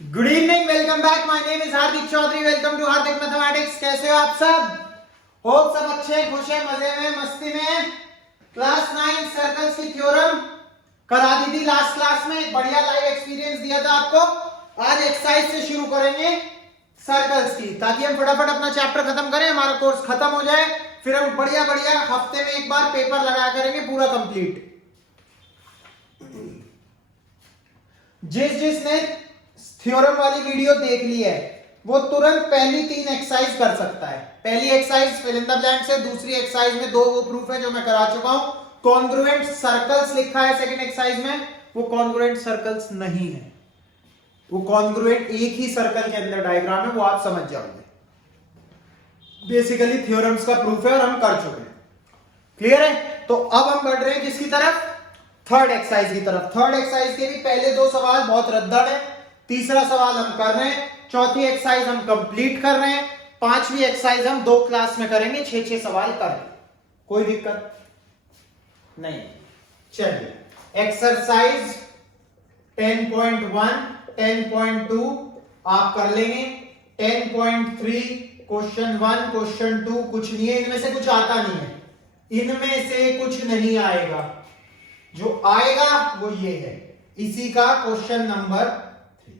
Good evening, welcome back. My name is Hardik Chaudhary. Welcome to Hardik mathematics. कैसे हो आप सब? होप सब अच्छे, खुश हैं, मजे में, मस्ती में। क्लास 9 सर्कल्स की थ्योरम करा दी थी लास्ट क्लास में। एक बढ़िया लाइव एक्सपीरियंस दिया था आपको। आज एक्सरसाइज से शुरू करेंगे सर्कल्स की, ताकि हम फटाफट अपना चैप्टर खत्म करें, हमारा कोर्स खत्म हो जाए। फिर हम बढ़िया बढ़िया हफ्ते में एक बार पेपर लगाया करेंगे पूरा कंप्लीट। जिसने थ्योरम वाली वीडियो देख ली है वो तुरंत पहली 3 एक्सरसाइज कर सकता है। पहली exercise fill in the blank से, दूसरी एक्सरसाइज में 2 वो प्रूफ है जो मैं करा चुका हूं। कॉन्ग्रुएंट सर्कल्स लिखा है सेकंड एक्सरसाइज में, वो कॉन्ग्रुएंट सर्कल्स नहीं है, वो कॉन्ग्रुएंट एक ही सर्कल के अंदर डायग्राम है, वो आप समझ जाओगे। बेसिकली थ्योरम्स का प्रूफ है और हम कर चुके हैं। क्लियर है? तो अब हम बढ़ रहे हैं किसकी तरफ? थर्ड एक्सरसाइज की तरफ। थर्ड एक्सरसाइज के भी पहले 2 सवाल बहुत रद्दड़ है, तीसरा सवाल हम कर रहे हैं, चौथी एक्सरसाइज हम कंप्लीट कर रहे हैं, पांचवी एक्सरसाइज हम 2 क्लास में करेंगे, 6-6 सवाल करें। कोई दिक्कत नहीं। चलिए, एक्सरसाइज 10.1 10.2 आप कर लेंगे। 10.3 क्वेश्चन 1 क्वेश्चन 2 कुछ नहीं है, इनमें से कुछ आता नहीं है, इनमें से कुछ नहीं आएगा। जो आएगा वो ये है, इसी का question number 3।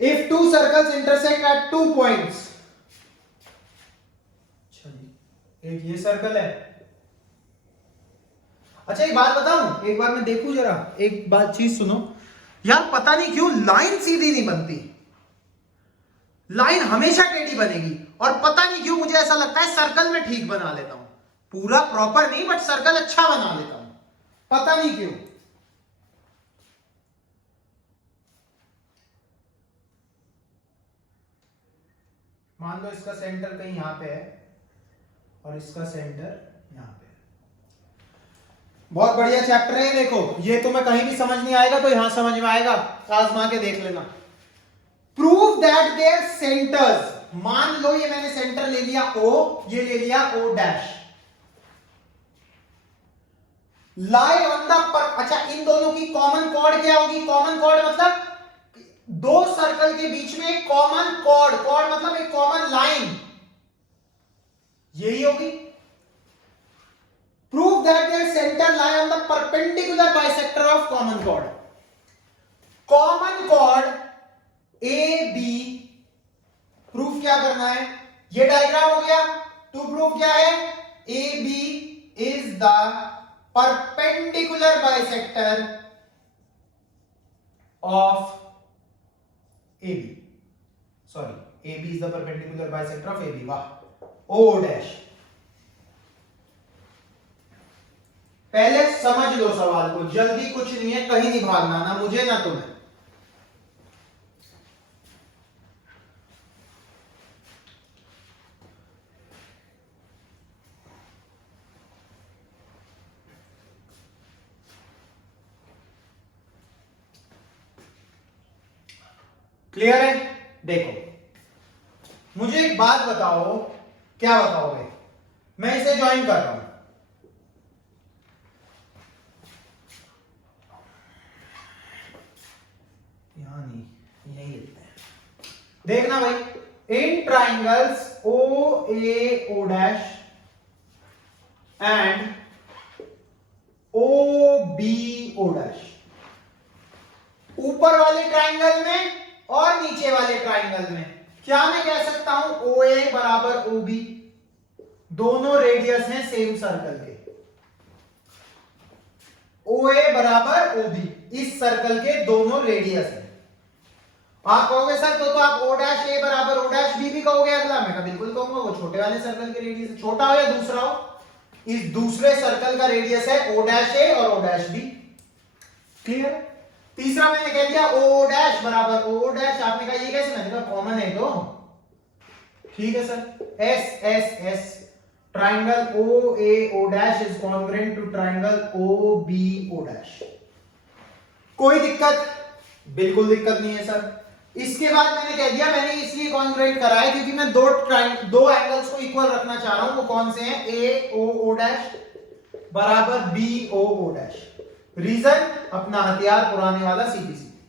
If 2 circles intersect at 2 points. एक ये सर्कल है। अच्छा एक बात बताऊं, एक बार मैं देखूं जरा, एक बात चीज सुनो यार, पता नहीं क्यों लाइन सीधी नहीं बनती, लाइन हमेशा टेढ़ी बनेगी। और पता नहीं क्यों मुझे ऐसा लगता है सर्कल में ठीक बना लेता हूं, पूरा प्रॉपर नहीं बट सर्कल अच्छा बना लेता हूं, पता नहीं क्यों। मान लो इसका सेंटर कहीं यहां पे है और इसका सेंटर यहां पे है। बहुत बढ़िया चैप्टर है, देखो ये तुम्हें कहीं भी समझ नहीं आएगा तो यहां समझ में आएगा, आजमा के देख लेना। प्रूव दैट देयर सेंटर्स, मान लो ये मैंने सेंटर ले लिया O, ये ले लिया O dash, lie on the पर। अच्छा इन दोनों की कॉमन कॉर्ड क्या होगी? कॉमन कॉर्ड मतलब 2 सर्कल के बीच में एक कॉमन कॉर्ड, कॉर्ड मतलब एक कॉमन लाइन, यही होगी। Prove that their centre lie on the perpendicular bisector of common chord. Common chord A B, proof क्या करना है? ये डायग्राम हो गया। टू प्रूफ क्या है? A B is the perpendicular bisector of AB. Sorry, AB is the perpendicular bisector of AB. वाह, O dash। पहले समझ लो सवाल को, जल्दी कुछ नहीं है, कहीं नहीं भागना, ना मुझे ना तुम्हें। क्लियर है? देखो मुझे एक बात बताओ, क्या बताओगे? मैं इसे ज्वाइन कर रहा हूं, यहां नहीं, यही लिखते हैं। देखना भाई, इन triangles O A O dash and O B O dash, ऊपर वाले ट्राइंगल में और नीचे वाले ट्राइंगल में क्या मैं कह सकता हूं? ओ ए बराबर ओ बी, दोनों रेडियस हैं सेम सर्कल के। ओ ए बराबर ओ बी, इस सर्कल के दोनों रेडियस हैं। आप कहोगे सर तो आप ओ डैश ए बराबर ओ डैश बी भी कहोगे अगला? मैं कहा बिल्कुल कहूंगा, वो छोटे वाले सर्कल के रेडियस है, छोटा हो या दूसरा हो, इस दूसरे सर्कल का रेडियस है ओ डैश ए और ओ डैश बी। क्लियर? तीसरा मैंने कह दिया ओ डैश बराबर ओ डैश, आपने कहा ये कैसे? मैंने कहा कॉमन है तो ठीक है sir. S S S, triangle O A O dash is congruent to triangle O B O dash. कोई दिक्कत? बिल्कुल दिक्कत नहीं है सर। इसके बाद मैंने कह दिया, मैंने इसलिए कॉन्ग्रुएंट कराया क्योंकि मैं दो एंगल्स को इक्वल रखना चाह रहा हूं। वो कौन से हैं? ए ओ ओ डैश बराबर B O O dash. Reason? अपना हथियार पुराने वाला सीधी सीधी।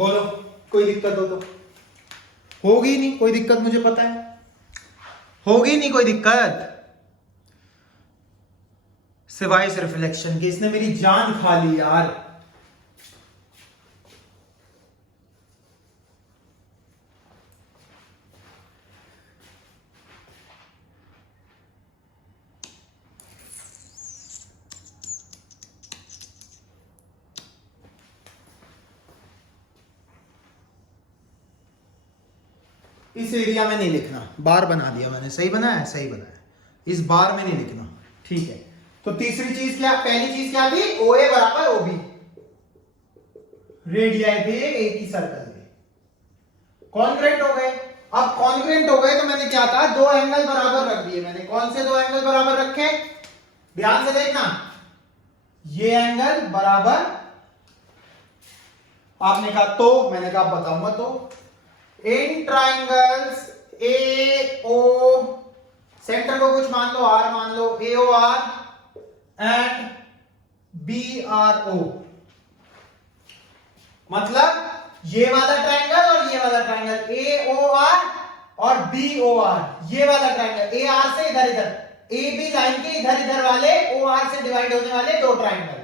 बोलो कोई दिक्कत हो तो। होगी नहीं कोई दिक्कत, मुझे पता है होगी नहीं कोई दिक्कत, सिवाय इस रिफ्लेक्शन के। इसने मेरी जान खा ली यार। इस एरिया में नहीं लिखना, बार बना दिया मैंने, सही बनाया, सही बनाया, इस बार में नहीं लिखना, ठीक है। तो तीसरी चीज क्या, पहली चीज क्या थी, ओ ए बराबर ओ बी, रेडियाई थे एक ही सर्कल के, कॉन्ग्रुएंट हो गए। अब कॉन्ग्रुएंट हो गए तो मैंने क्या कहा, दो एंगल बराबर रख दिए मैंने। कौन से दो एंगल बराबर रखे, ध्यान से देखना, ये एंगल बराबर, आपने कहा तो, मैंने कहा बताऊंगा तो, इन ट्राइंगल्स ए ओ, सेंटर को कुछ मान लो आर मान लो, A O R and B R O, मतलब ये वाला ट्राइंगल और ये वाला ट्राइंगल, ए ओ आर और बी ओ आर, ये वाला ट्राइंगल, ए आर से इधर इधर, ए बी लाइन के इधर इधर वाले, ओ आर से डिवाइड होने वाले दो ट्राइंगल,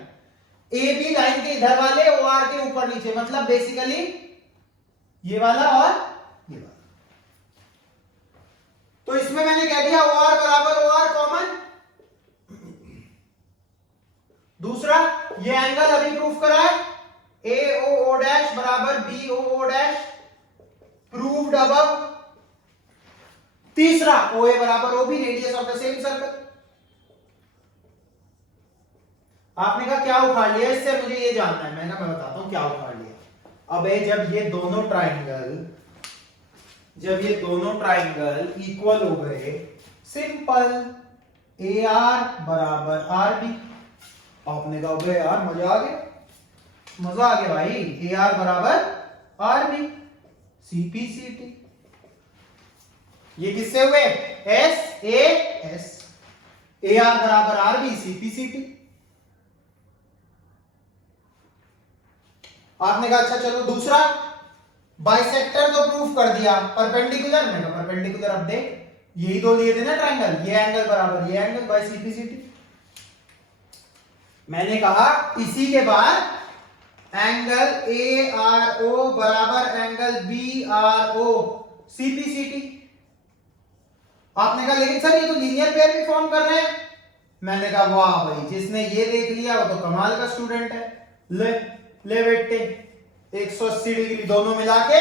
ए बी लाइन के इधर वाले, ओ आर के ऊपर नीचे, मतलब बेसिकली ये वाला और ये वाला। तो इसमें मैंने कह दिया ओ आर बराबर ओ आर कॉमन। दूसरा, ये एंगल अभी प्रूफ करा है, ए ओ ओ डैश बराबर B O O dash, proved above. तीसरा, ओ ए बराबर O B, radius of the same circle. आपने कहा क्या उखाड़ लिया इससे, मुझे ये जानना है। मैं बताता हूं क्या उखाड़ लिया। अब जब ये दोनों ट्राइंगल इक्वल हो गए, सिंपल, ए आर बराबर आर बी। आपने कहा यार मजा आ गया, मजा आ गया भाई, ए आर बराबर R B, C P C T. ये किससे हुए, S A S, A R बराबर R B, C P C T. आपने कहा अच्छा चलो दूसरा, बाइसेक्टर तो प्रूफ कर दिया, परपेंडिकुलर, मैंने परपेंडिकुलर, अब देख यही दो लिए थे ना ट्राइंगल, ये एंगल बराबर ये angle, by C P C T. मैंने कहा इसी के बाद एंगल ए आर ओ बराबर angle B R O, C P C T. आपने कहा लेकिन सर ये तो लीनियर पेयर भी फॉर्म कर रहे हैं। मैंने कहा वाह भाई, जिसने ये देख लिया वो तो कमाल का स्टूडेंट है। ले बेटे, 180 डिग्री दोनों मिला के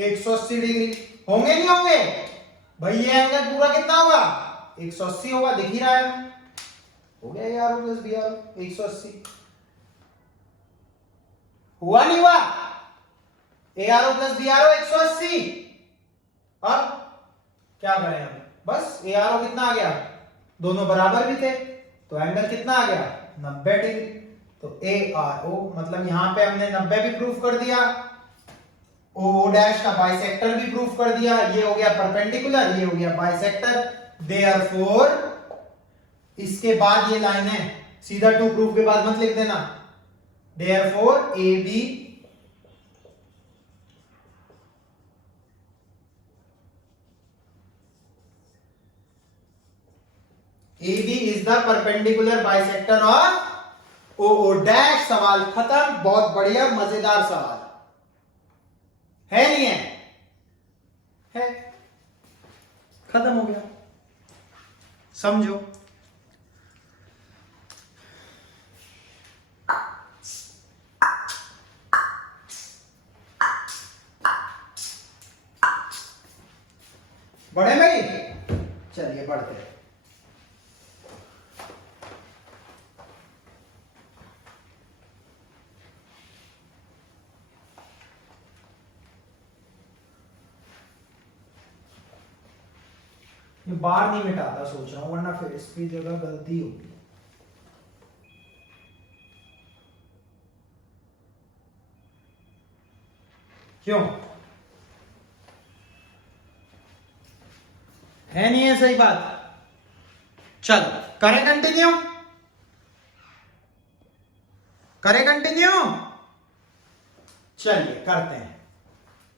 180 डिग्री होंगे नहीं होंगे भाई, ये एंगल पूरा कितना होगा, 180 होगा, दिख ही रहा है, हो गया A R O plus B R O, 180 हुआ नहीं हुआ, A R O plus B R O 180। अब क्या करें हम, बस ए आर ओ कितना आ गया, दोनों बराबर भी थे तो एंगल कितना आ गया, 90 डिग्री। तो ए आर ओ मतलब यहां पे हमने 90 भी प्रूफ कर दिया, ओ डैश का बाइसेक्टर भी प्रूफ कर दिया, ये हो गया परपेंडिकुलर, ये हो गया बाइसेक्टर। देयरफॉर इसके बाद ये लाइन है, सीधा टू प्रूफ के बाद मत लिख देना, therefore A B AB is the perpendicular bisector of OO dash. सवाल खत्म, बहुत बढ़िया मजेदार सवाल है, नहीं है, है, खत्म हो गया, समझो। बढ़े भाई, चलिए बढ़ते हैं। ये बार नहीं मिटाता सोच रहा हूं, वरना फिर इसकी जगह गलती होगी। क्यों है, नहीं है सही बात। चल करें कंटिन्यू, चलिए करते हैं।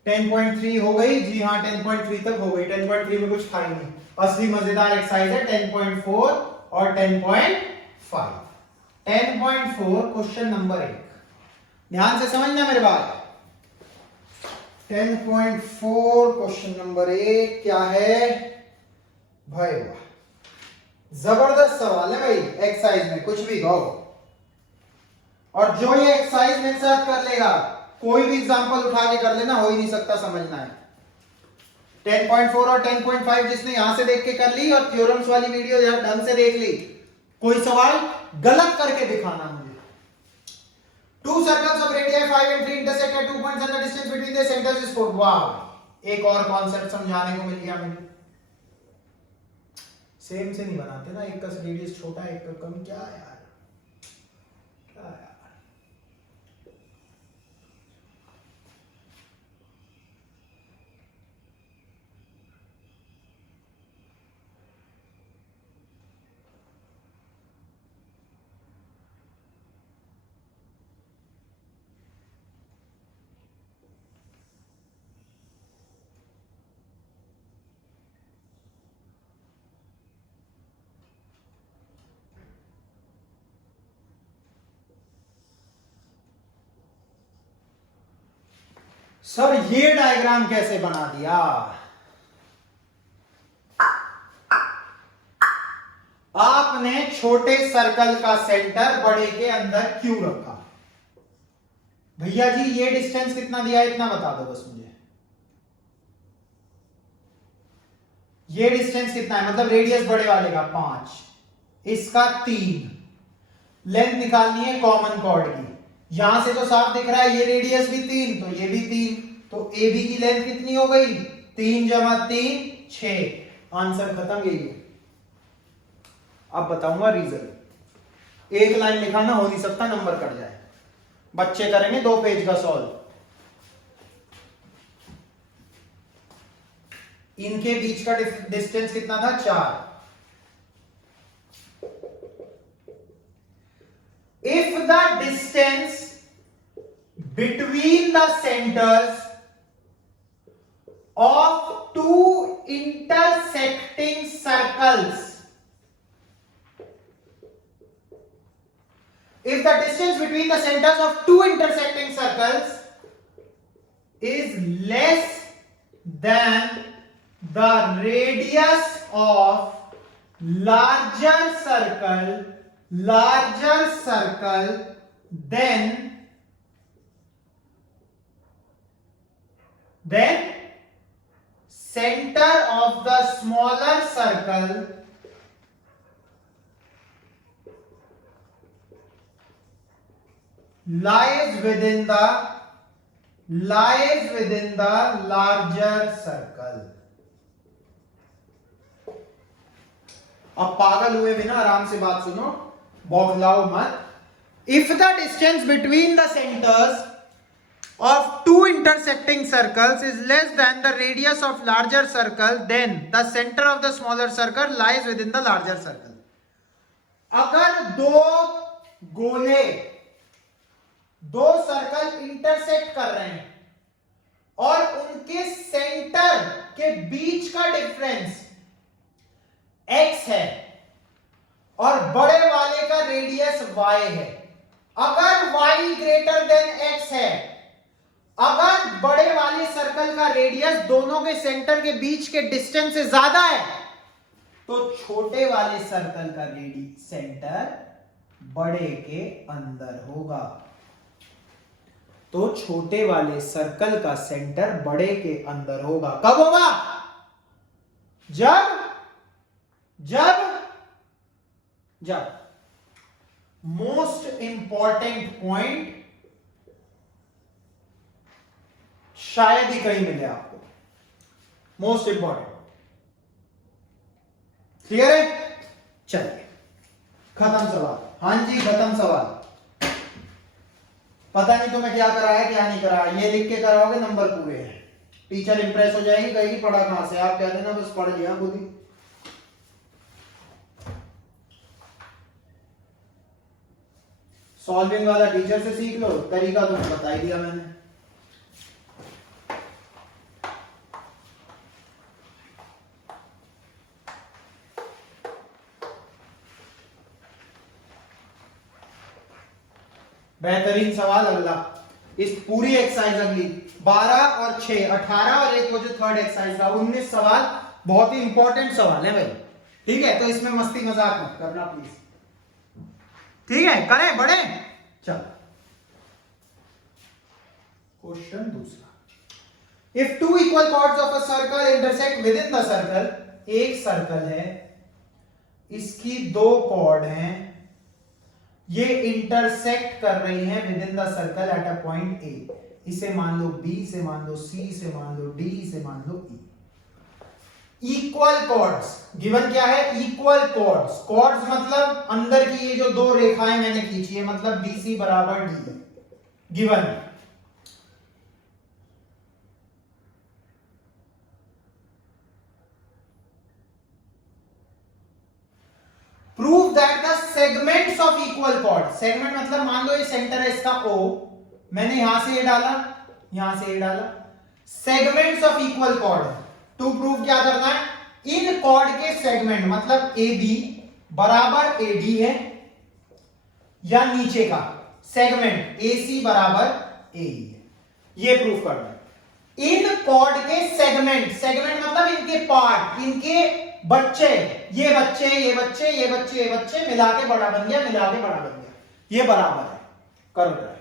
10.3 हो गई जी हाँ, 10.3 तक हो गई। 10.3 में कुछ था ही नहीं। असली मजेदार एक्सरसाइज है 10.4 और 10.5। 10.4 क्वेश्चन नंबर 1, ध्यान से समझना मेरे बात। 10.4 क्वेश्चन नंबर 1 क्या है भाई? वाह, जबरदस्त सवाल है भाई। एक्सरसाइज में कुछ भी कहो, और जो ये एक्सरसाइज मेरे साथ कर लेगा, कोई भी एग्जांपल उठा के कर लेना, हो ही नहीं सकता, समझना है। 10.4 और 10.5 जिसने यहां से देख के कर ली और थ्योरम्स वाली वीडियो ढंग से देख ली, कोई सवाल गलत करके दिखाना मुझे। Two circles of radii 5 and 3 intersect at 2 points and the distance between their centers is 4. वाह, एक और कॉन्सेप्ट समझाने को मिल गया मुझे। सेम से नहीं बनाते ना, एक का रेडियस छोटा एक का कम। क्या यार, क्या यार। सर ये डायग्राम कैसे बना दिया? आपने छोटे सर्कल का सेंटर बड़े के अंदर क्यों रखा? भैया जी ये डिस्टेंस कितना दिया है इतना बता दो बस मुझे। ये डिस्टेंस कितना है, मतलब रेडियस बड़े वाले का 5, इसका 3, लेंथ निकालनी है कॉमन कॉर्ड की। यहां से तो साफ दिख रहा है ये रेडियस भी 3, तो ये भी 3, तो ए बी की लेंथ कितनी हो गई? 3 जमा 3 6। आंसर खत्म। यही है। अब बताऊंगा रीजन। एक लाइन लिखा ना, हो नहीं सकता, नंबर कट जाए। बच्चे करेंगे 2 पेज का सॉल्व। इनके बीच का डिस्टेंस कितना था? 4। If the distance between the centers of two intersecting circles, if the distance between the centers of two intersecting circles is less than the radius of larger circle, then center of the smaller circle lies within the larger circle. अब पागल हुए बिना आराम से बात सुनो, बौखलाओ मत। If the distance between the centers of two intersecting circles is less than the radius of larger circle, then the center of the smaller circle lies within the larger circle. अगर दो सर्कल इंटरसेक्ट कर रहे हैं और उनके centre के बीच का difference x है और बड़े वाले का रेडियस y है, अगर y ग्रेटर देन x है, अगर बड़े वाले सर्कल का रेडियस दोनों के सेंटर के बीच के डिस्टेंस से ज्यादा है, तो छोटे वाले सर्कल का सेंटर बड़े के अंदर होगा। तो छोटे वाले सर्कल का सेंटर बड़े के अंदर होगा। कब होगा? जब मोस्ट इंपॉर्टेंट पॉइंट शायद ही कहीं मिले आपको, मोस्ट इंपॉर्टेंट। क्लियर है? चलिए खत्म सवाल। हाँ जी खत्म सवाल। पता नहीं तुम्हें क्या कराया क्या नहीं कराया, ये लिख के कराओगे नंबर पूरे हैं। टीचर इंप्रेस हो जाएगी, कहेगी पढ़ा कहां से, आप कह देना बस पढ़ लिया खुद ही। सॉल्विंग वाला टीचर से सीख लो, तरीका तुम्हें बता ही दिया मैंने। बेहतरीन सवाल अगला, इस पूरी एक्सरसाइज अगली 12 और 6 18 और एक वो जो थर्ड एक्सरसाइज का 19 सवाल बहुत ही इंपॉर्टेंट सवाल है भाई, ठीक है। तो इसमें मस्ती मजाक मत करना प्लीज, ठीक है। करें बढ़े, चलो क्वेश्चन दूसरा। If two equal chords of a circle intersect with in the circle, एक सर्कल है, इसकी दो कॉर्ड हैं, ये इंटरसेक्ट कर रही हैं with in the circle at a point A. इसे मान लो बी, इसे मान लो सी, इसे मान लो डी, इसे मान लो ई। इक्वल कॉर्ड्स गिवन क्या है, इक्वल कॉर्ड्स। कॉर्ड्स मतलब अंदर की ये जो दो रेखाएं मैंने खींची है, मतलब बीसी बराबर D given. Prove that the segments of equal cord, segment मतलब मान लो ये सेंटर है इसका O, मैंने यहां से ये डाला, यहां से ये डाला, segments of equal chord. To prove क्या करना है, इन कॉर्ड के सेगमेंट मतलब ए बी बराबर ए डी है, या नीचे का सेगमेंट ए सी बराबर ए है, ये प्रूव करना है। इन कॉर्ड के सेगमेंट, सेगमेंट मतलब इनके पार्ट, इनके बच्चे, ये बच्चे, ये बच्चे, ये बच्चे, ये बच्चे मिला के बड़ा बन गया, मिला के बड़ा बन गया, ये बराबर है। करो ट्राई।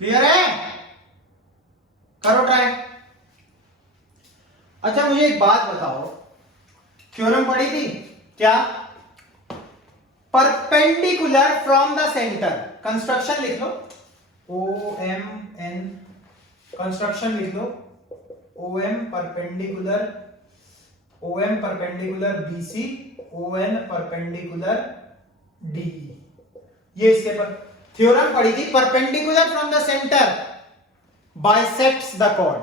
क्लियर है, करो ट्राई। अच्छा मुझे एक बात बताओ, थ्योरम पढ़ी थी क्या, perpendicular from the centre, construction लिख लो, ओ एम एन, कंस्ट्रक्शन लिख लो, O M perpendicular B C, O N perpendicular D, ये इसके पर थ्योरम पढ़ी थी, perpendicular from the centre bisects the chord.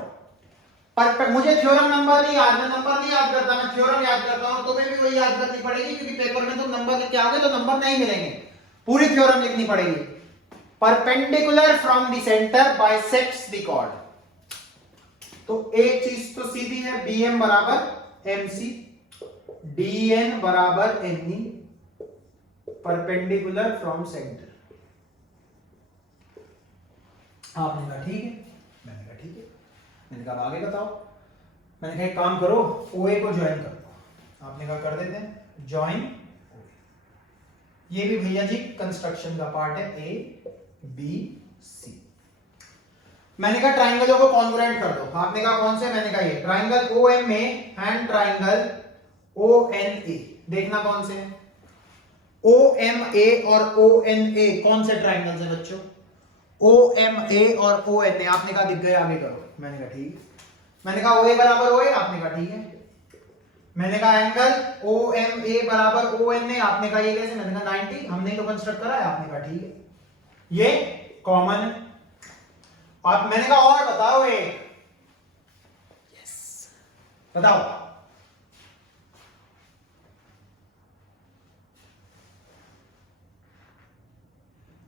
मुझे थ्योरम नंबर नहीं याद, मैं नंबर नहीं याद करता, मैं थ्योरम याद करता हूं, तुम्हें भी वही याद करनी पड़ेगी, क्योंकि पेपर में तुम नंबर लिख के आओगे तो नंबर नहीं मिलेंगे, पूरी थ्योरम लिखनी पड़ेगी। Perpendicular from the centre bisects the chord. तो एक चीज तो सीधी है, बी एम बराबर एम सी, डी एन बराबर N E, perpendicular from centre. आपने कहा ठीक है, मैंने कहा ठीक है, मैंने कहा आगे बताओ, मैंने कहा एक काम करो, OA को ज्वाइन कर दो, आपने कहा कर देते हैं ज्वाइन। ये भी भैया जी कंस्ट्रक्शन का पार्ट है, A B C। मैंने कहा ट्राइंगलों को कॉन्ग्रुएंट कर दो, आपने कहा कौन से, मैंने कहा ये triangle OMA and triangle ONA, देखना कौन से हैं। OMA और ONA कौन से ट्राइंगल्स हैं बच्चों, OMA और ONA, आपने कहा दिख गए, आगे करो, मैंने कहा ठीक है। मैंने कहा OA बराबर OA, आपने कहा ठीक है। मैंने कहा एंगल OMA बराबर ONA, आपने कहा ये कैसे, मैंने कहा 90, हमने तो कंस्ट्रक्ट करा है, आपने कहा ठीक है, ये कॉमन है। और मैंने कहा और बताओ एक, यस बताओ,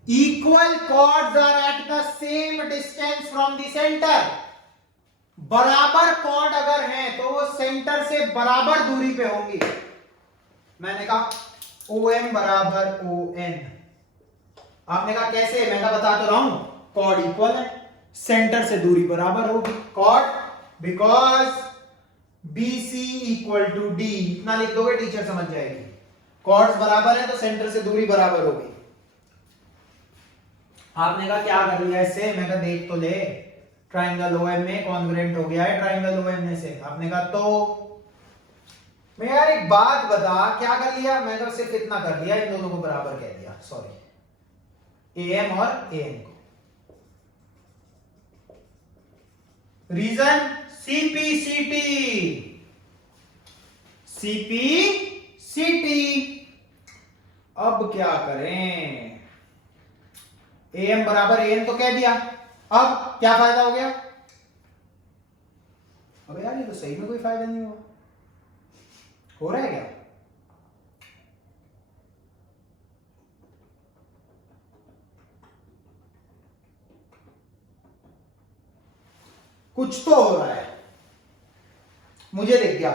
equal chords are at the same distance from the centre. बराबर कॉर्ड अगर हैं तो वो सेंटर से बराबर दूरी पे होंगी। मैंने कहा OM बराबर ON, आपने कहा कैसे, मैं कहा बता तो रहा हूं, कॉर्ड इक्वल है, सेंटर से दूरी बराबर होगी, chord because BC equal to D, इतना लिख दोगे टीचर समझ जाएगी, कॉर्ड्स बराबर है तो सेंटर से दूरी बराबर होगी। आपने कहा क्या कर लिया इससे, मैं कहा देख तो ले, ट्राइंगल OM में कॉन्ग्रुएंट हो गया है ट्राइंगल OM से। आपने कहा तो मैं यार एक बात बता, क्या कर लिया, मैं कहा सिर्फ इतना कर लिया, इन दोनों को बराबर कह दिया, सॉरी AM और AN को। Reason CP/CT। अब क्या करें, AM बराबर AN तो कह दिया, अब क्या फायदा हो गया, अबे यार ये तो सही में कोई फायदा नहीं हुआ, हो रहा है क्या? कुछ तो हो रहा है, मुझे दिख गया,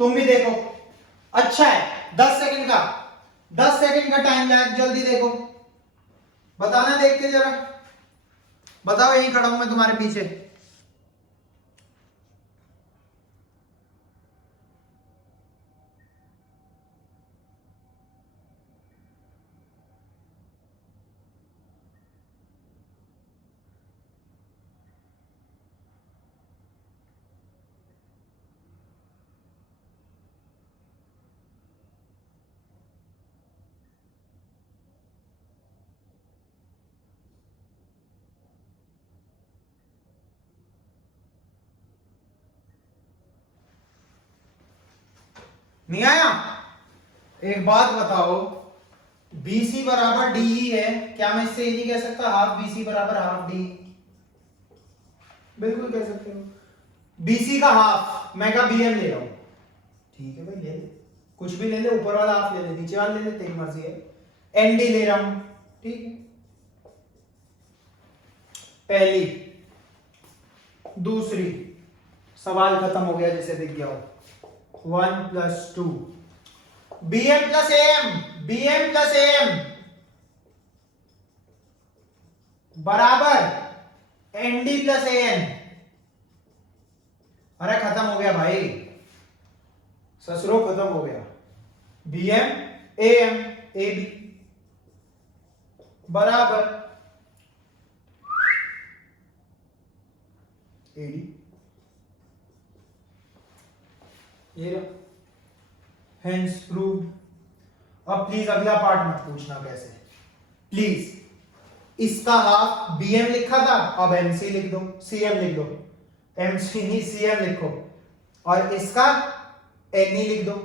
तुम भी देखो। अच्छा है, 10 सेकंड का, 10 सेकंड का टाइम लैग, जल्दी देखो, बताना देख के जरा, बताओ, यहीं खड़ा हूं मैं तुम्हारे पीछे। नहीं आया? एक बात बताओ, BC बराबर DE है, क्या मैं इससे ये नहीं कह सकता हाफ BC बराबर हाफ DE? बिल्कुल कह सकते हो। BC का हाफ मैं का BM ले रहा हूं, ठीक है भाई, ले ले, कुछ भी ले ले, ऊपर वाला हाफ ले ले, नीचे वाला ले ले, तेरी मर्जी है। ND ले रहा हूं, ठीक है, पहली, दूसरी, सवाल खत्म हो गया, जैसे दिख गया हो। 1 + 2 BM + AM, BM + AM बराबर ND + AN। अरे खत्म हो गया भाई, ससुरो खत्म हो गया। BM AM AB बराबर AD। ये हेंस प्रूव्ड। अब प्लीज अगला पार्ट मत पूछना कैसे, प्लीज। इसका हाफ BM लिखा था, अब MC लिख दो, CM लिख दो, MC नहीं CM लिखो, और इसका NE लिख दो,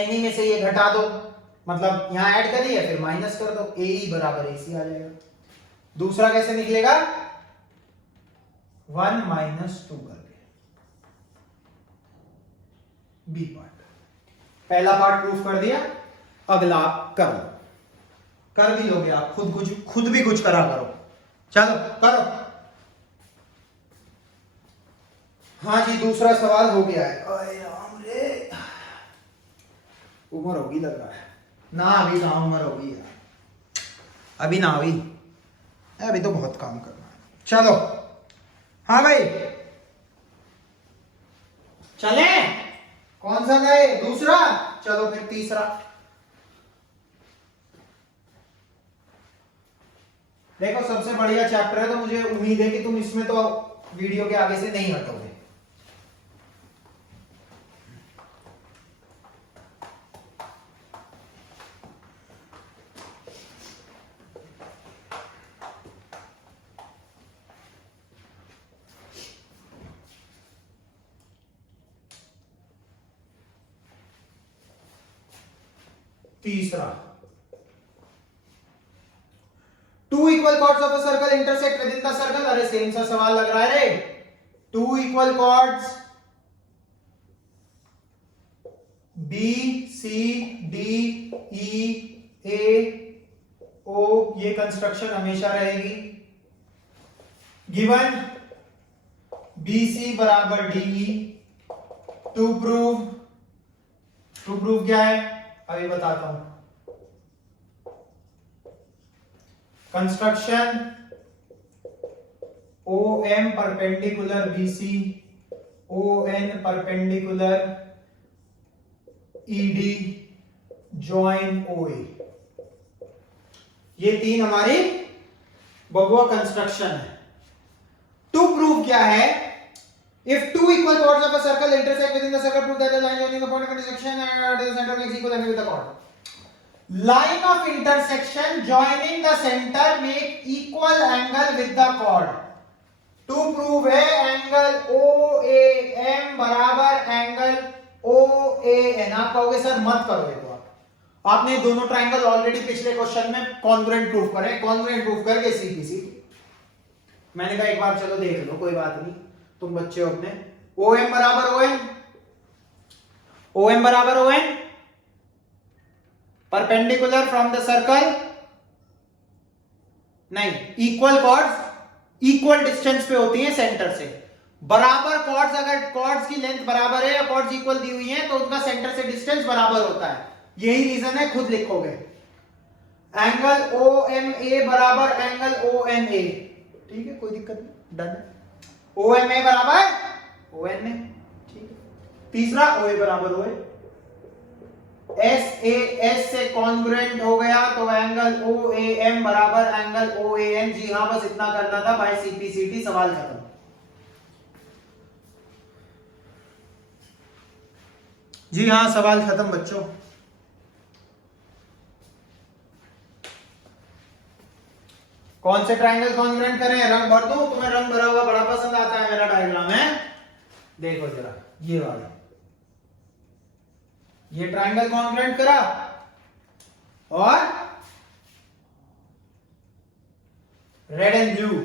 NE में से ये घटा दो, मतलब यहां ऐड करिए फिर माइनस कर दो, AE बराबर AC आ जाएगा। दूसरा कैसे निकलेगा? 1 - 2 करके, बी पार्ट। पहला पार्ट प्रूफ कर दिया, अगला कर लो, कर भी लोगे आप, खुद भी कुछ करा करो, चलो करो। हाँ जी, दूसरा सवाल हो गया है। अरे राम रे, उम्र होगी लग रहा है ना, अभी ना उम्र होगी यार, अभी ना हुई, अभी तो बहुत काम करना है। चलो हाँ भाई, चले, कौन सा गए? दूसरा, चलो फिर तीसरा। देखो सबसे बढ़िया चैप्टर है, तो मुझे उम्मीद है कि तुम इसमें तो वीडियो के आगे से नहीं हटोगे। तीसरा, 2 equal chords of a circle intersect within the circle। अरे सेम सा सवाल लग रहा है रे। 2 equal chords B C D E A O, ये कंस्ट्रक्शन हमेशा रहेगी। गिवन BC बराबर DE। टू प्रूव क्या है अभी बताता हूं। Construction OM perpendicular BC, ON perpendicular ED, join OA। ये तीन हमारी बबुआ कंस्ट्रक्शन है। टू प्रूव क्या है? If two equal chords of a circle intersect within the circle, prove that the line joining the point of intersection at the center makes equal angle with the chord. Line of intersection joining the center make equal angle with the chord. To prove है angle OAM बराबर angle OAN। आप कहोगे sir मत करो ये तो आपने दोनों ट्रायंगल ऑलरेडी पिछले क्वेश्चन में कॉन्ग्रुएंट प्रूफ करे, कॉन्ग्रुएंट प्रूफ करके सीखी। मैंने कहा एक बार चलो देख लो, कोई बात नहीं, तुम बच्चे हो अपने, ओ एम बराबर ओ एन, ओ एम बराबर O N, perpendicular from the circle, नहीं, इक्वल कॉर्ड्स इक्वल डिस्टेंस पे होती हैं सेंटर से। बराबर कॉर्ड्स, अगर कॉर्ड्स की लेंथ बराबर है या कॉर्ड्स इक्वल दी हुई हैं तो उनका सेंटर से डिस्टेंस बराबर होता है। यही रीजन है, खुद लिखोगे। एंगल ओ एम ए बराबर एंगल ओ एन ए, ठीक है, कोई दिक्कत नहीं, डन। ओ एम ए बराबर ओ एन ए, ठीक है। तीसरा ओ ए बराबर ओ ए, एस ए एस से कॉन्ग्रुएंट हो गया तो एंगल ओ ए एम बराबर एंगल ओ ए एन। जी हाँ, बस इतना करना था, बाय सीपीसीटी सवाल खत्म। जी हाँ, सवाल खत्म बच्चों। कौन से ट्रायंगल कॉन्ग्रुएंट करें? रंग भर दूं? तुम्हें रंग भरा हुआ बड़ा पसंद आता है, मेरा डायग्राम है, देखो जरा, ये वाला, ये ट्रायंगल कॉन्ग्रुएंट करा और रेड एंड ब्लू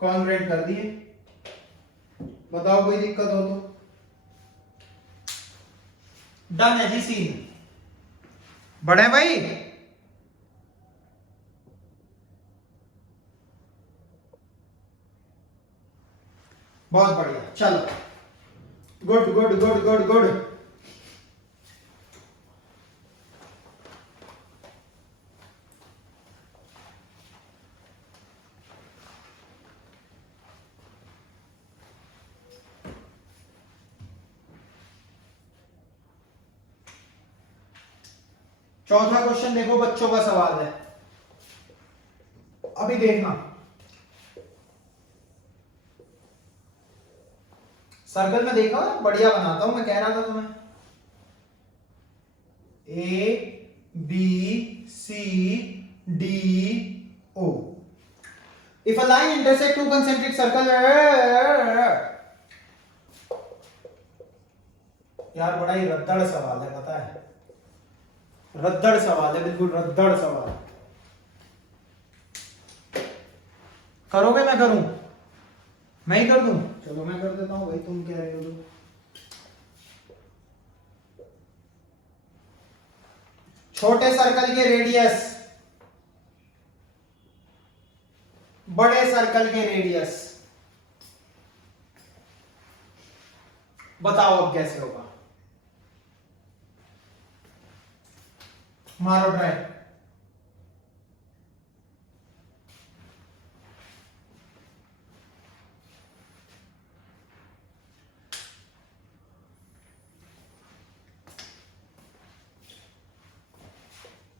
कॉन्ग्रुएंट कर दिए। बताओ कोई दिक्कत हो तो? डन है जी सीन। बड़े भाई, बहुत बढ़िया, चलो, good good good good good. चौथा क्वेश्चन देखो, बच्चों का सवाल है, अभी देखना। सर्कल में देखा, बढ़िया बनाता हूं, मैं कह रहा था तुम्हें। A B C D O, if a line intersect two concentric circle, यार बड़ा ही रद्दड़ सवाल है, पता है, रद्दड़ सवाल है, बिल्कुल रद्दड़ सवाल। करोगे? मैं करूं? मैं ही कर दूं? चलो मैं कर देता हूं भाई, तुम कह रहे हो तो। छोटे सर्कल के रेडियस बड़े सर्कल के रेडियस, बताओ अब कैसे होगा? मारो try.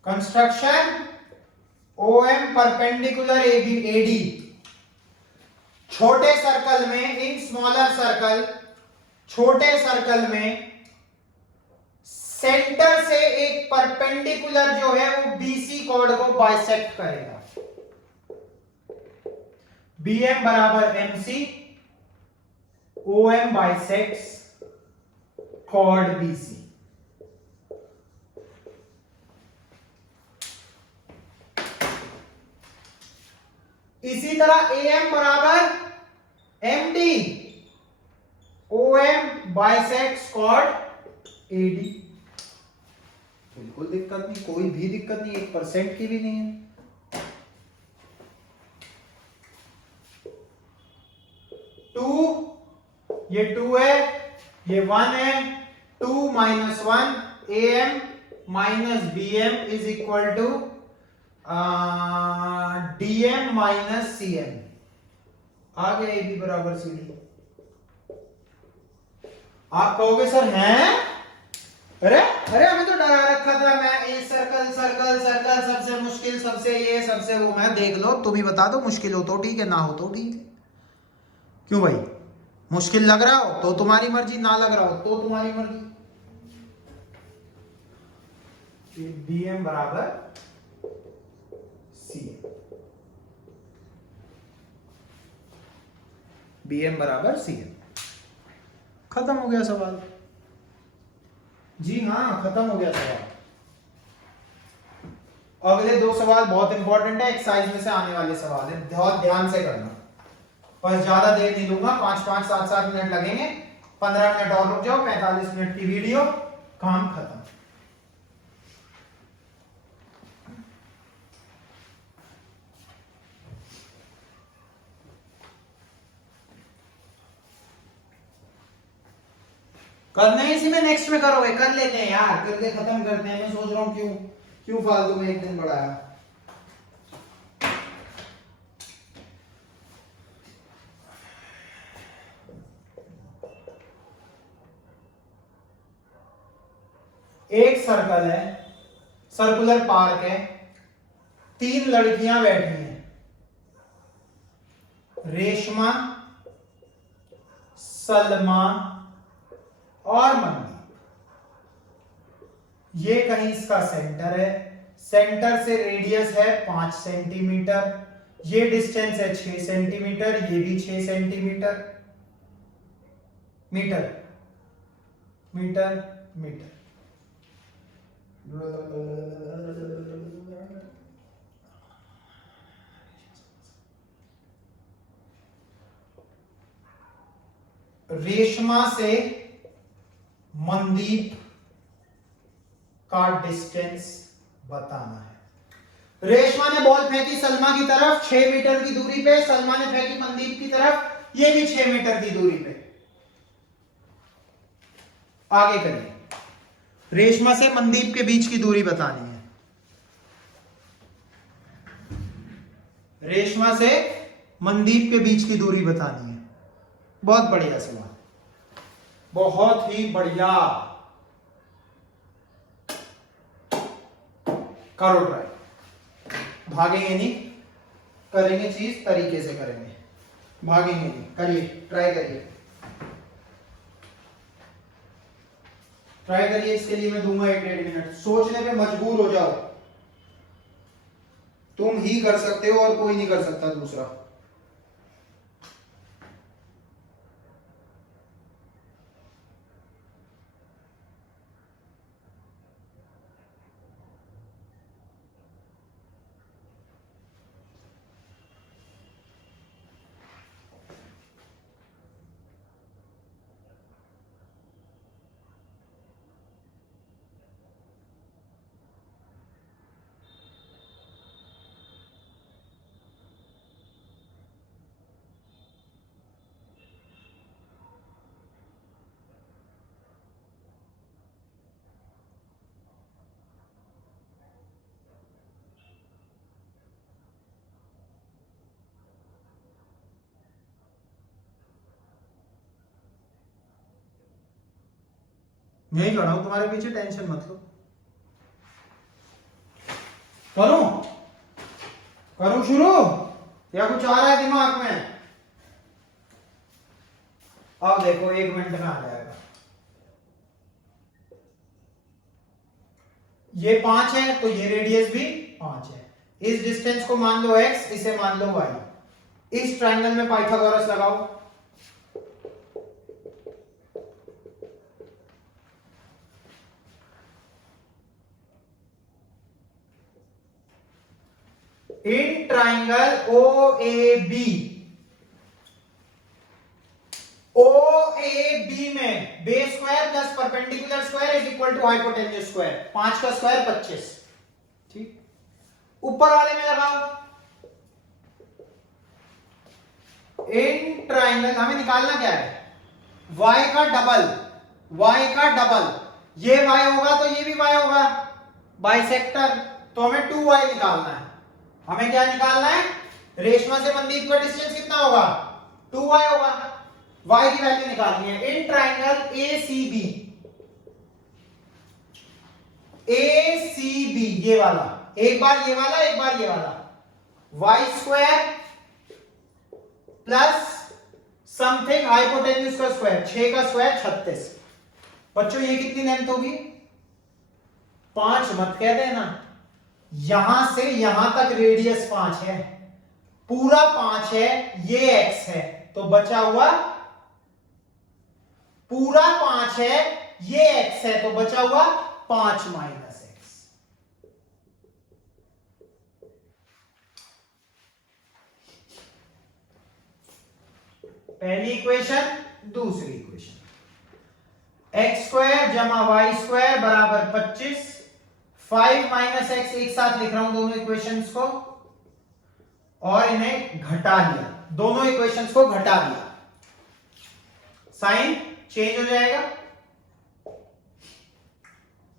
Construction O M perpendicular A B A D. छोटे सर्कल में, इन स्मॉलर सर्कल, छोटे सर्कल में सेंटर से एक परपेंडिकुलर जो है वो बीसी कॉर्ड को बाइसेक्ट करेगा। बी एम बराबर M C, O M bisects chord BC. इसी तरह ए एम बराबर M D, O M bisects chord A D. बिल्कुल दिक्कत नहीं, कोई भी दिक्कत नहीं, 1% की भी नहीं है। ये 2 है, ये 1 है, 2 minus 1 A M minus B M is equal to D M minus C M. आ गया ए बी बराबर सी डी। आप कहोगे सर हैं, अरे अरे हमें तो डरा रखा था, मैं ये सर्कल सर्कल सर्कल सबसे मुश्किल, सबसे ये सबसे वो। मैं देख लो, तुम ही बता दो, मुश्किल हो तो ठीक है, ना हो तो ठीक है। क्यों भाई? मुश्किल लग रहा हो तो तुम्हारी मर्जी, ना लग रहा हो तो तुम्हारी मर्जी। बी एम बराबर सी, बी एम बराबर सी एम। खत्म हो गया सवाल। जी हाँ, खत्म हो गया सवाल। अगले 2 सवाल बहुत इंपॉर्टेंट है, एक्सरसाइज में से आने वाले सवाल है, बहुत ध्यान से करना। बस ज्यादा देर नहीं लूंगा, 5-5, 7-7 मिनट लगेंगे, 15 मिनट और रुक जाओ, 45 मिनट की वीडियो, काम खत्म। करना है इसी में, नेक्स्ट में करोगे, कर लेते हैं यार, करके खत्म करते हैं। मैं सोच रहा हूँ क्यों फालतू में एक दिन बढ़ाया। एक सर्कल है, सर्कुलर पार्क है, 3 लड़कियां बैठी हैं, रेशमा, सलमा और मनदीप। ये कहीं इसका सेंटर है, सेंटर से रेडियस है 5 सेंटीमीटर, ये डिस्टेंस है 6 सेंटीमीटर, ये भी 6 centimetre, metre metre metre. Reshma से मनदीप का डिस्टेंस बताना है। रेशमा ने बॉल फेंकी सलमा की तरफ 6 मीटर की दूरी पे, सलमा ने फेंकी मनदीप की तरफ, ये भी 6 मीटर की दूरी पे। आगे करिए, रेशमा से मनदीप के बीच की दूरी बतानी है। रेशमा से मनदीप के बीच की दूरी बतानी है। बहुत बढ़िया सवाल, बहुत ही बढ़िया, करो ट्राई। भागेंगे नहीं, करेंगे चीज तरीके से करेंगे, भागेंगे नहीं, करिए, ट्राई करिए, ट्राई करिए। इसके लिए मैं दूंगा 1-1.5 मिनट, सोचने पे मजबूर हो जाओ, तुम ही कर सकते हो और कोई नहीं कर सकता दूसरा। यही खड़ा हूं तुम्हारे पीछे, टेंशन मत लो। करूं करूं शुरू या कुछ आ रहा है दिमाग में? अब देखो 1 मिनट में आ जाएगा। ये 5 है तो ये रेडियस भी 5 है। इस डिस्टेंस को मान लो x, इसे मान लो y। इस ट्रायंगल में पाइथागोरस लगाओ। इन ट्राइंगल OAB, OAB में base square plus perpendicular square is equal to hypotenuse square, 5 का स्क्वायर 25। ठीक, ऊपर वाले में लगाओ। इन ट्राइंगल हमें निकालना क्या है? y का डबल, y का डबल, ये y होगा तो ये भी y होगा, बाइसेक्टर। तो हमें 2y निकालना है। हमें क्या निकालना है? रेशमा से मनदीप का डिस्टेंस कितना होगा? 2y होगा, y की वैल्यू निकालनी है। इन ट्राइंगल ACB, ACB ये वाला, एक बार ये वाला एक बार ये वाला, y square plus something hypotenuse का स्क्वायर, 6 का स्क्वायर 36। बच्चों ये कितनी लेंथ होगी? 5 मत कह देना, यहां से यहां तक रेडियस 5 है, पूरा 5 है, ये x है, तो बचा हुआ पूरा 5 है, ये x है, तो बचा हुआ 5 माइनस x। पहली इक्वेशन, दूसरी इक्वेशन एक्स स्क्वायर जमा वाई स्क्वायर बराबर 25, 5 माइनस एक्स एक साथ लिख रहा हूं दोनों इक्वेशंस को, और इन्हें घटा लिया, दोनों इक्वेशंस को घटा दिया, साइन चेंज हो जाएगा,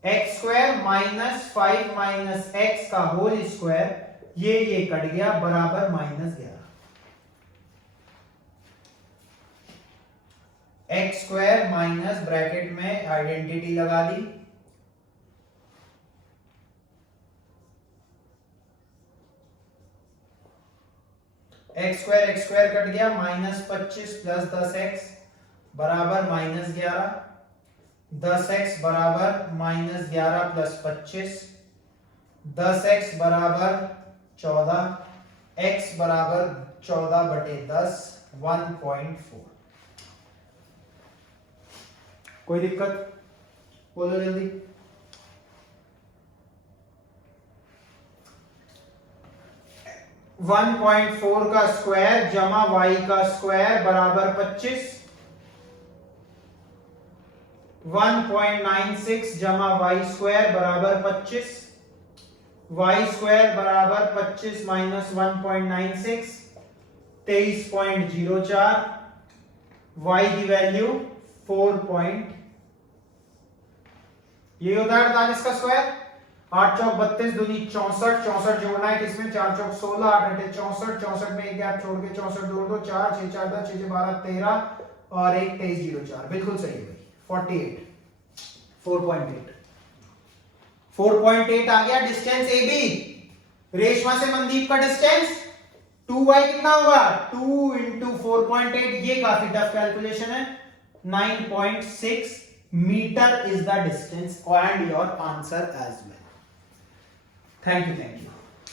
x square minus 5 minus x का होल स्क्वायर, ये कट गया बराबर -11, एक्स स्क्वायर माइनस ब्रैकेट में आइडेंटिटी लगा दी, एक्स स्क्वायर कट गया, -25 प्लस 10x बराबर -11, 10x बराबर -11 प्लस 25, 10x बराबर 14, x बराबर 14/10, 1.4। कोई दिक्कत? बोलो जल्दी। वन 1.4 का स्क्वायर जमा y का स्क्वायर बराबर 25, 1.96 जमा y स्क्वायर बराबर 25, y स्क्वायर बराबर 25 माइनस 1.96, 23.04, y की वैल्यू 4. ये होता है 48 का स्क्वायर, 8 चौक 32 दूनी 64, 64 जोड़ना है किसमें, 4 चौक 16, 8 अटे 64, 64 में एक गैप छोड़ के 64 जोड़ दो, 4 6 4 10 6 12 13 और एक 2304, बिल्कुल सही है भाई, 48, 4.8, 4.8 आ गया। डिस्टेंस ए बी, रेशमा से मनदीप का डिस्टेंस 2y कितना होगा, 2 इंटू 4.8, ये काफी टफ कैलकुलेशन है, 9.6 metre is the distance and your answer as well. Thank you,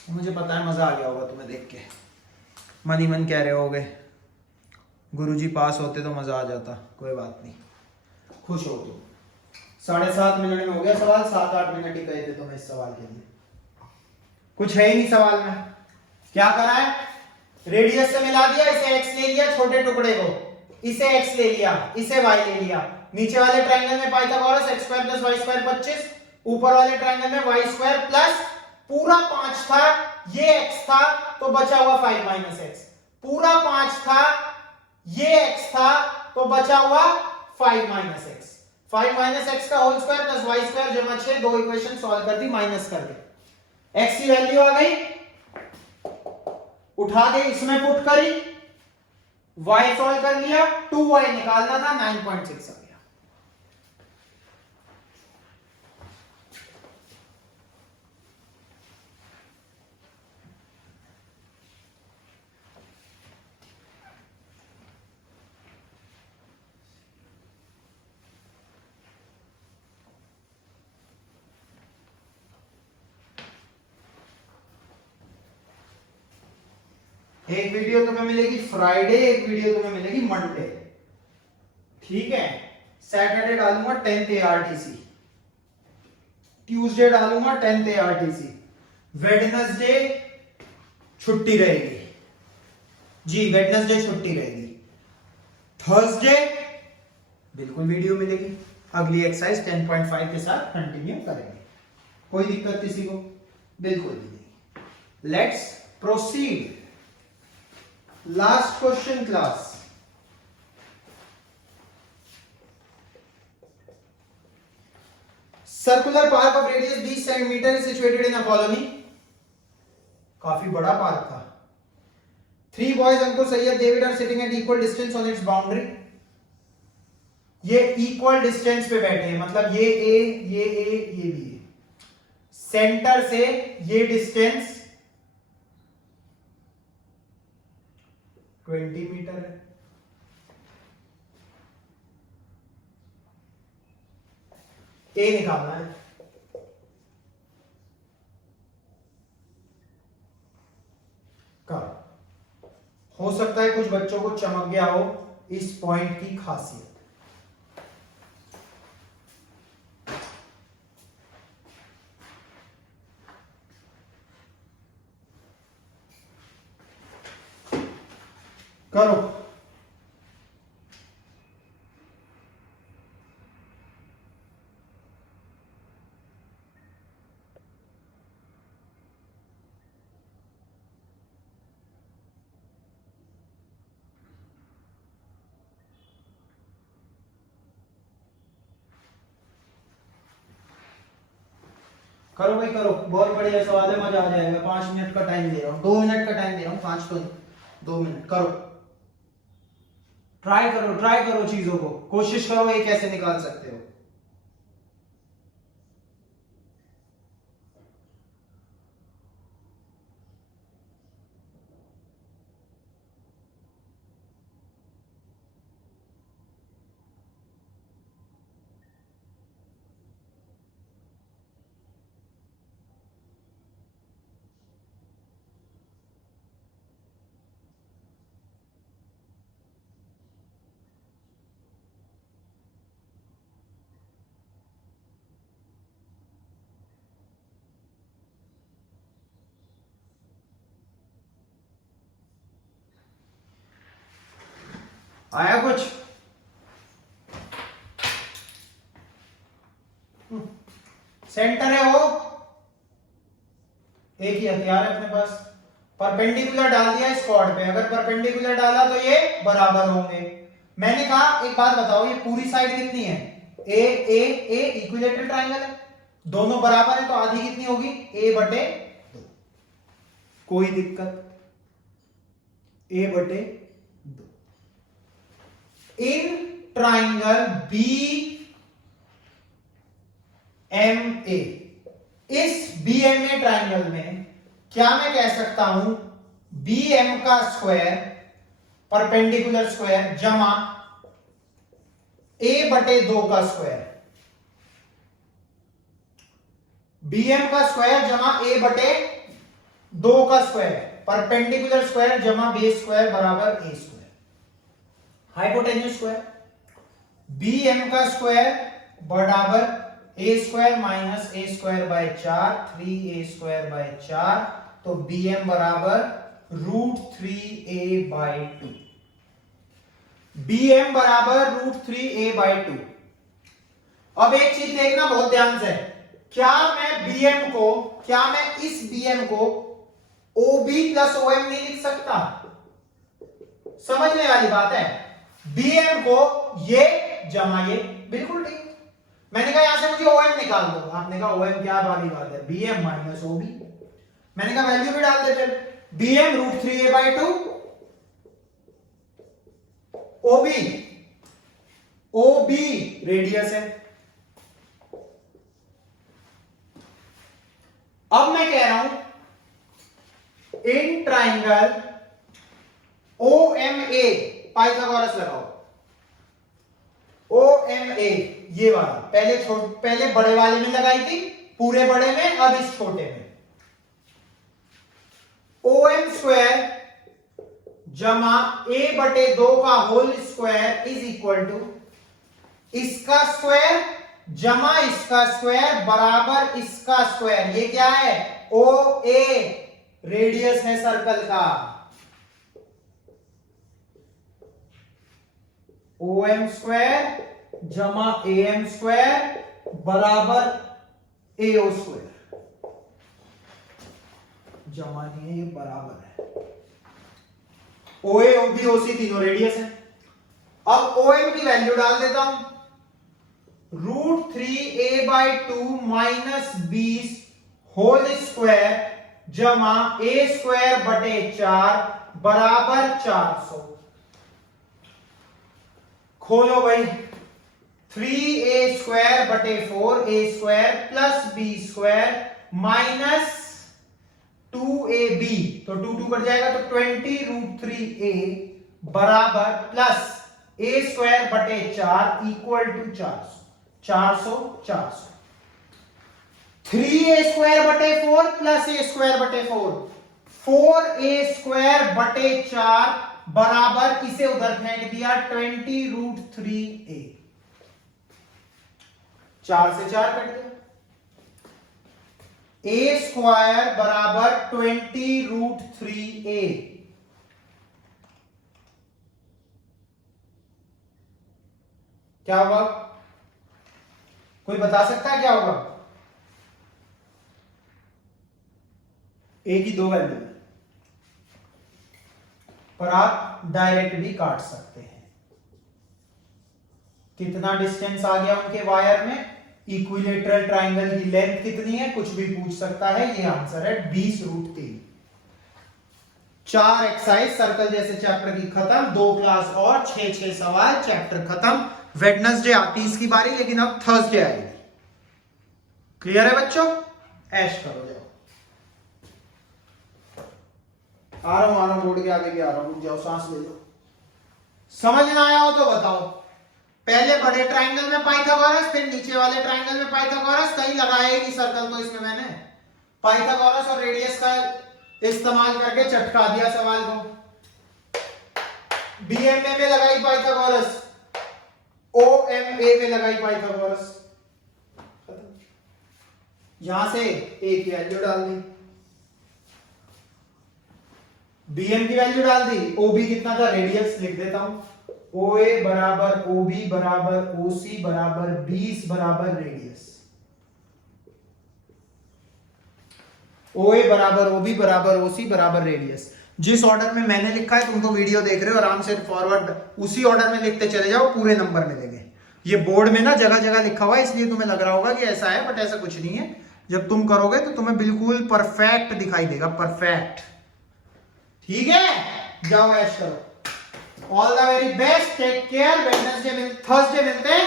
मुझे पता है मजा आ गया होगा तुम्हें देख के, मन ही मन कह रहे होगे गुरुजी पास होते तो मजा आ जाता, कोई बात नहीं, खुश हो तुम। 7.5 मिनट में हो गया सवाल, 7-8 मिनट ही गए थे तुम्हें इस सवाल के लिए, कुछ है ही नहीं सवाल में। क्या करा है, रेडियस से मिला दिया, इसे x ले लिया छोटे टुकड़े को, इसे x ले लिया, इसे y ले लिया, नीचे वाले ट्रायंगल में Pythagoras x square plus y square 25, ऊपर वाले ट्रायंगल में y स्क्वायर प्लस पूरा 5 था, ये x था तो बचा हुआ 5 माइनस x, पूरा 5 था, ये x था तो बचा हुआ 5 माइनस x, 5 माइनस x का whole square plus y square जमा 6, दो इक्वेशन सॉल्व कर दी, माइनस कर दी, x की वैल्यू आ गई, उठा के इसमें पुट करी, y सॉल्व कर लिया, 2y निकालना था, 9.6 आ गया। एक वीडियो तुम्हें मिलेगी फ्राइडे, एक वीडियो तुम्हें मिलेगी मंडे, ठीक है। सैटरडे डालूंगा 10th ARTC, ट्यूसडे डालूंगा 10th ARTC, वेडनेसडे छुट्टी रहेगी जी, वेडनेसडे छुट्टी रहेगी, थर्सडे बिल्कुल वीडियो मिलेगी, अगली एक्सरसाइज 10.5 के साथ कंटिन्यू करेंगे, कोई दिक्कत किसी को, बिल्कुल भी नहीं। Let's proceed. Last question class, circular park of radius 20 centimetre situated in a colony, काफी बड़ा पार्क था। 3 boys Ankur Syed David are sitting at equal distance on its boundary, ये इक्वल डिस्टेंस पे बैठे हैं, मतलब ये ए, ये भी है, सेंटर से ये डिस्टेंस 20 मीटर है, ए निकालना है, कब हो सकता है कुछ बच्चों को चमक गया हो इस पॉइंट की खासियत, करो करो भाई करो, बहुत बढ़िया सवाल है, मजा आ जाएगा। 5 मिनट का टाइम दे रहा हूँ, 2 मिनट का टाइम दे रहा हूँ, 5 तो नहीं, 2 मिनट। करो, ट्राई करो चीजों को, कोशिश करो ये कैसे निकाल सकते हो। आया कुछ? सेंटर है वो, एक ही हथियार है अपने पास। परपेंडिकुलर डाल दिया इस कॉर्ड पे, अगर परपेंडिकुलर डाला तो ये बराबर होंगे। मैंने कहा एक बात बताओ, ये पूरी साइड कितनी है? ए ए ए, इक्विलेटरल ट्रायंगल है, दोनों बराबर है तो आधी कितनी होगी? ए बटे 2। कोई दिक्कत? ए बटे 2। In triangle B M A, इस बी एम ए ट्राइंगल में क्या मैं कह सकता हूं? बी एम का स्क्वायर परपेंडिकुलर स्क्वायर जमा ए बटे 2 का स्क्वायर, बी एम का स्क्वायर जमा ए बटे 2 का स्क्वायर, परपेंडिकुलर स्क्वायर जमा बेस स्क्वायर बराबर A square, hypotenuse square. B M का स्क्वायर बराबर A square minus A square by 4, 3 A square by 4, तो बी एम बराबर √3a/2। बी एम बराबर √3a/2। अब एक चीज देखना बहुत ध्यान से, क्या मैं इस बीएम को OB प्लस OM नहीं लिख सकता? समझने वाली बात है। बीएम को ये जमा ये, बिल्कुल ठीक। मैंने कहा यहां से मुझे OM निकाल दो, आपने कहा OM क्या वाली बात है, BM माइनस OB। मैंने कहा वैल्यू भी डाल दे फिर, BM √3a/2, OB रेडियस है। अब मैं कह रहा हूं इन ट्राइंगल OMA, पाइथागोरस लगाओ, OMA ये वाला, पहले बड़े वाले में लगाई थी, पूरे बड़े में, अब इस छोटे में। OM स्क्वायर जमा a बटे 2 का whole square is equal to इसका स्क्वायर जमा इसका स्क्वायर बराबर इसका स्क्वायर। ये क्या है? OA रेडियस है सर्कल का। OM स्क्वायर जमा AM स्क्वायर बराबर AO स्क्वायर, जमा नहीं है, ये बराबर है। OA OB OC तीनों रेडियस है। अब OM की वैल्यू डाल देता हूं, √3a/2 माइनस 20 होल स्क्वायर जमा a स्क्वायर बटे 4 बराबर 400। खोलो भाई, 3a स्क्वायर बटे 4a square plus b square minus 2ab, तो 2 2 कट जाएगा, तो 20√3a बराबर प्लस a स्क्वायर बटे 4 इक्वल टू 400। 400 3a स्क्वायर बटे 4 प्लस a स्क्वायर बटे 4, 4a स्क्वायर बटे 4 बराबर, इसे उधर फेंक दिया, 20√3a। 4 से 4 कट गया, a स्क्वायर बराबर 20√3a। क्या होगा? कोई बता सकता है क्या होगा? a की 2 वैल्यू, पर आप डायरेक्ट भी काट सकते हैं। कितना डिस्टेंस आ गया उनके वायर में? इक्विलेटरल ट्राइंगल की लेंथ कितनी है, कुछ भी पूछ सकता है, ये आंसर है 20√3। 4 एक्सरसाइज सर्कल जैसे चैप्टर की खत्म, 2 क्लास और 6 सवाल, चैप्टर खत्म। वेडनेसडे आती है इसकी बारी, लेकिन अब थर्सडे आएगी। क्लियर है बच्चों? ऐश करो, जाओ। आ रहा हूं बोर्ड के आगे भी आ रहा हूं, रुक जाओ, सांस ले लो। समझ ना आया हो तो बताओ। पहले बड़े ट्राइंगल में पाइथागोरस, फिर नीचे वाले ट्राइंगल में पाइथागोरस, कहीं लगाया ही नहीं सर्कल तो इसमें मैंने पाइथागोरस और रेडियस का इस्तेमाल करके चटका दिया सवाल को। बीएमए में लगाई पाइथागोरस, ओएमए में लगाई पाइथागोरस, यहां से ए की वैल्यू डाल दी, बीएम की वैल्यू डाल दी, ओबी कितना था, रेडियस लिख देता हूं, OA बराबर OB बराबर OC बराबर 20 बराबर रेडियस। OA बराबर OB बराबर OC बराबर रेडियस। जिस ऑर्डर में मैंने लिखा है, तुम तो वीडियो देख रहे हो, आराम से फॉरवर्ड उसी ऑर्डर में लिखते चले जाओ, पूरे नंबर मिलेंगे। ये बोर्ड में ना जगह जगह लिखा हुआ है, इसलिए तुम्हें लग रहा होगा कि ऐसा है, बट ऐसा कुछ नहीं है। जब तुम करोगे तो तुम्हें बिल्कुल परफेक्ट दिखाई देगा, परफेक्ट। ठीक है, जाओ ऐश करो। All the very best, take care. Wednesday Thursday मिलते हैं,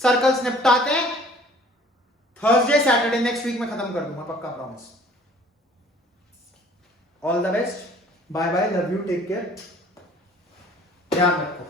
सर्कल्स निपटाते हैं। थर्सडे सैटरडे नेक्स्ट वीक में खत्म कर दूंगा, पक्का promise. All the best, bye bye, love you, take care, ध्यान रखो।